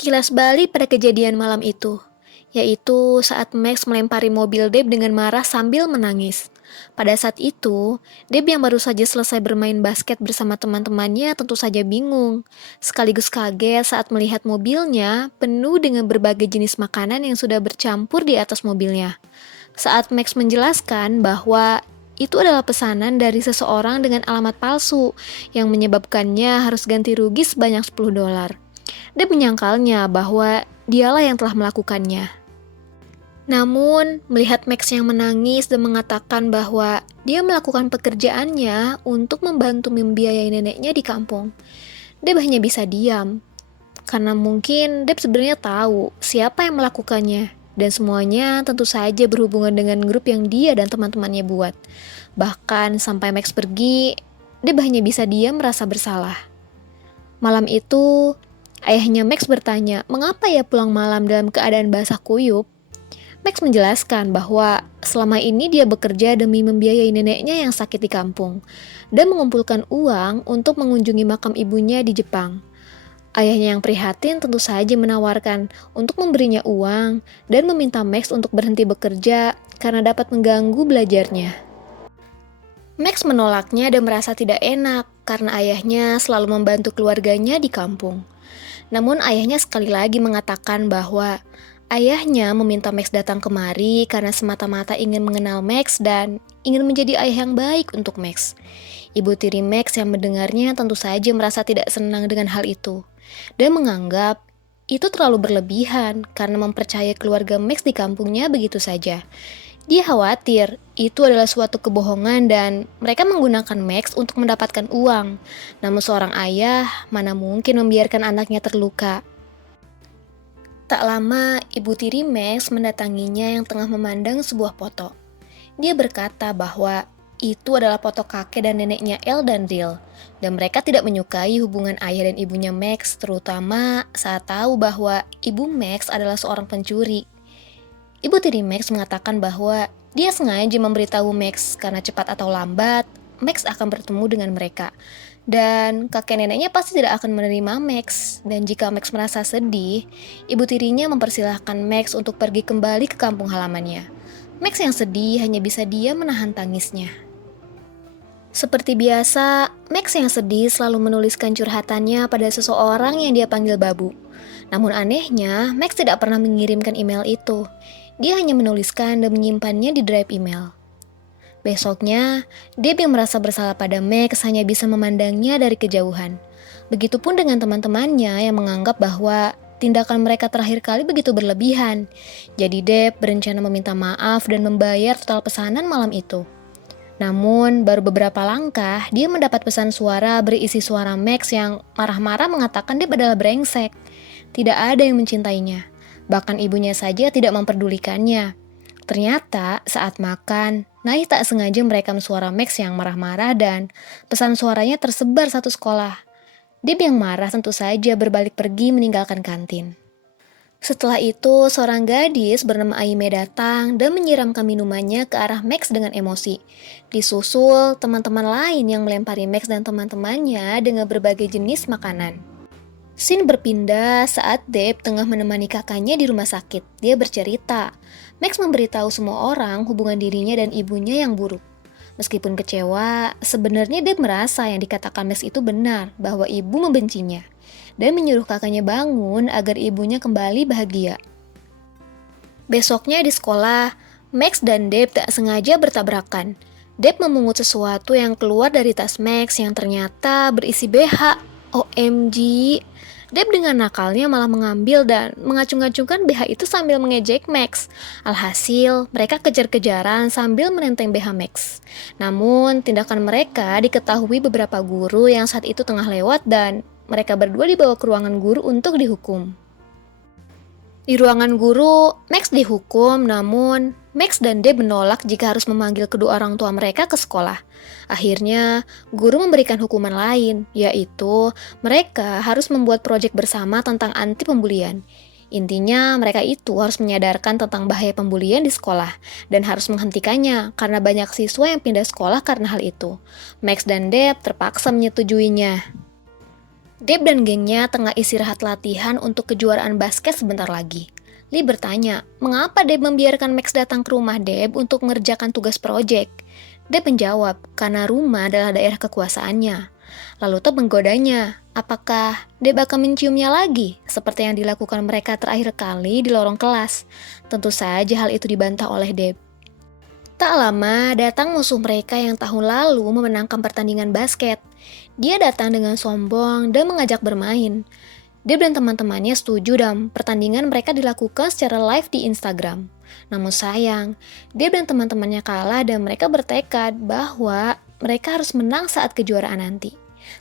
Kilas balik pada kejadian malam itu, yaitu saat Max melempari mobil Deb dengan marah sambil menangis. Pada saat itu, Deb yang baru saja selesai bermain basket bersama teman-temannya tentu saja bingung, sekaligus kaget saat melihat mobilnya penuh dengan berbagai jenis makanan yang sudah bercampur di atas mobilnya. Saat Max menjelaskan bahwa itu adalah pesanan dari seseorang dengan alamat palsu yang menyebabkannya harus ganti rugi sebanyak $10. Dia menyangkalnya bahwa dialah yang telah melakukannya. Namun, melihat Max yang menangis dan mengatakan bahwa dia melakukan pekerjaannya untuk membantu membiayai neneknya di kampung, Deb hanya bisa diam. Karena mungkin Deb sebenarnya tahu siapa yang melakukannya, dan semuanya tentu saja berhubungan dengan grup yang dia dan teman-temannya buat. Bahkan sampai Max pergi, Deb hanya bisa diam merasa bersalah. Malam itu, ayahnya Max bertanya mengapa ia pulang malam dalam keadaan basah kuyup. Max menjelaskan bahwa selama ini dia bekerja demi membiayai neneknya yang sakit di kampung dan mengumpulkan uang untuk mengunjungi makam ibunya di Jepang. Ayahnya yang prihatin tentu saja menawarkan untuk memberinya uang dan meminta Max untuk berhenti bekerja karena dapat mengganggu belajarnya. Max menolaknya dan merasa tidak enak karena ayahnya selalu membantu keluarganya di kampung. Namun ayahnya sekali lagi mengatakan bahwa ayahnya meminta Max datang kemari karena semata-mata ingin mengenal Max dan ingin menjadi ayah yang baik untuk Max. Ibu tiri Max yang mendengarnya tentu saja merasa tidak senang dengan hal itu dan menganggap itu terlalu berlebihan karena mempercayai keluarga Max di kampungnya begitu saja. Dia khawatir itu adalah suatu kebohongan dan mereka menggunakan Max untuk mendapatkan uang. Namun seorang ayah mana mungkin membiarkan anaknya terluka. Tak lama, ibu tiri Max mendatanginya yang tengah memandang sebuah foto. Dia berkata bahwa itu adalah foto kakek dan neneknya Elle dan Dale, dan mereka tidak menyukai hubungan ayah dan ibunya Max, terutama saat tahu bahwa ibu Max adalah seorang pencuri. Ibu tiri Max mengatakan bahwa dia sengaja memberitahu Max karena cepat atau lambat, Max akan bertemu dengan mereka. Dan kakek neneknya pasti tidak akan menerima Max. Dan jika Max merasa sedih, ibu tirinya mempersilahkan Max untuk pergi kembali ke kampung halamannya. Max yang sedih hanya bisa diam menahan tangisnya. Seperti biasa, Max yang sedih selalu menuliskan curhatannya pada seseorang yang dia panggil Babu. Namun anehnya, Max tidak pernah mengirimkan email itu. Dia hanya menuliskan dan menyimpannya di drive email. Besoknya, Deb yang merasa bersalah pada Max hanya bisa memandangnya dari kejauhan. Begitupun dengan teman-temannya yang menganggap bahwa tindakan mereka terakhir kali begitu berlebihan. Jadi Deb berencana meminta maaf dan membayar total pesanan malam itu. Namun, baru beberapa langkah, dia mendapat pesan suara berisi suara Max yang marah-marah mengatakan Deb adalah brengsek. Tidak ada yang mencintainya. Bahkan ibunya saja tidak memperdulikannya. Ternyata saat makan, Naih tak sengaja merekam suara Max yang marah-marah dan pesan suaranya tersebar satu sekolah. Deb yang marah tentu saja berbalik pergi meninggalkan kantin. Setelah itu, seorang gadis bernama Aime datang dan menyiramkan minumannya ke arah Max dengan emosi. Disusul teman-teman lain yang melempari Max dan teman-temannya dengan berbagai jenis makanan. Scene berpindah saat Deb tengah menemani kakaknya di rumah sakit. Dia bercerita, Max memberitahu semua orang hubungan dirinya dan ibunya yang buruk. Meskipun kecewa, sebenarnya Deb merasa yang dikatakan Max itu benar, bahwa ibu membencinya, dan menyuruh kakaknya bangun agar ibunya kembali bahagia. Besoknya di sekolah, Max dan Deb tak sengaja bertabrakan. Deb memungut sesuatu yang keluar dari tas Max yang ternyata berisi BH. OMG, Deb dengan nakalnya malah mengambil dan mengacung-acungkan BH itu sambil mengejek Max. Alhasil, mereka kejar-kejaran sambil menenteng BH Max. Namun, tindakan mereka diketahui beberapa guru yang saat itu tengah lewat dan mereka berdua dibawa ke ruangan guru untuk dihukum. Di ruangan guru, Max dihukum, namun Max dan Deb menolak jika harus memanggil kedua orang tua mereka ke sekolah. Akhirnya, guru memberikan hukuman lain, yaitu mereka harus membuat proyek bersama tentang anti pembulian. Intinya, mereka itu harus menyadarkan tentang bahaya pembulian di sekolah dan harus menghentikannya karena banyak siswa yang pindah sekolah karena hal itu. Max dan Deb terpaksa menyetujuinya. Deb dan gengnya tengah istirahat latihan untuk kejuaraan basket sebentar lagi. Lee bertanya, mengapa Deb membiarkan Max datang ke rumah Deb untuk mengerjakan tugas proyek? Deb menjawab, karena rumah adalah daerah kekuasaannya. Lalu Tob menggodanya, apakah Deb akan menciumnya lagi, seperti yang dilakukan mereka terakhir kali di lorong kelas? Tentu saja hal itu dibantah oleh Deb. Tak lama, datang musuh mereka yang tahun lalu memenangkan pertandingan basket. Dia datang dengan sombong dan mengajak bermain. Deb dan teman-temannya setuju dan pertandingan mereka dilakukan secara live di Instagram. Namun sayang, Deb dan teman-temannya kalah dan mereka bertekad bahwa mereka harus menang saat kejuaraan nanti.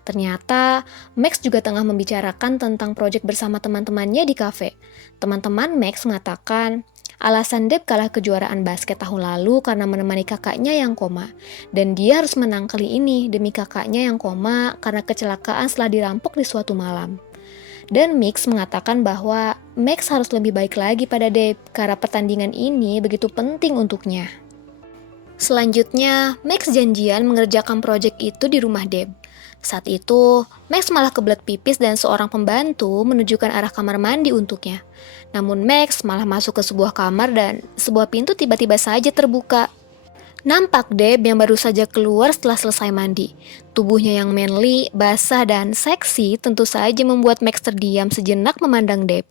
Ternyata, Max juga tengah membicarakan tentang proyek bersama teman-temannya di kafe. Teman-teman Max mengatakan, alasan Deb kalah kejuaraan basket tahun lalu karena menemani kakaknya yang koma. Dan dia harus menang kali ini demi kakaknya yang koma karena kecelakaan setelah dirampok di suatu malam. Dan Mix mengatakan bahwa Max harus lebih baik lagi pada Deb karena pertandingan ini begitu penting untuknya. Selanjutnya, Max janjian mengerjakan proyek itu di rumah Deb. Saat itu, Max malah kebelet pipis dan seorang pembantu menunjukkan arah kamar mandi untuknya. Namun Max malah masuk ke sebuah kamar dan sebuah pintu tiba-tiba saja terbuka. Nampak Deb yang baru saja keluar setelah selesai mandi. Tubuhnya yang manly, basah dan seksi tentu saja membuat Max terdiam sejenak memandang Deb.